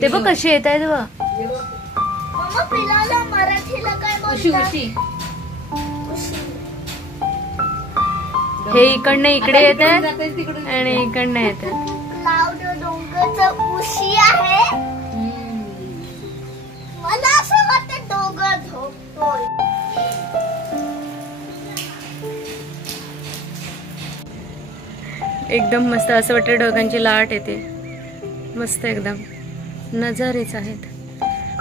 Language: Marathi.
ते बघ कशी येत आहेत बघ. मम्मा पिलाला मराठीला काय बोलतात? हे इकडनं इकडे येत आहेत आणि इकडनं येत आहेत. क्लाउड डोंगरचं उशी आहे. मला असं वाटतं डोंगर झोपतोय. एकदम मस्त असं वाटतं ढगांची लाट येते. मस्त एकदम नजारेच आहेत.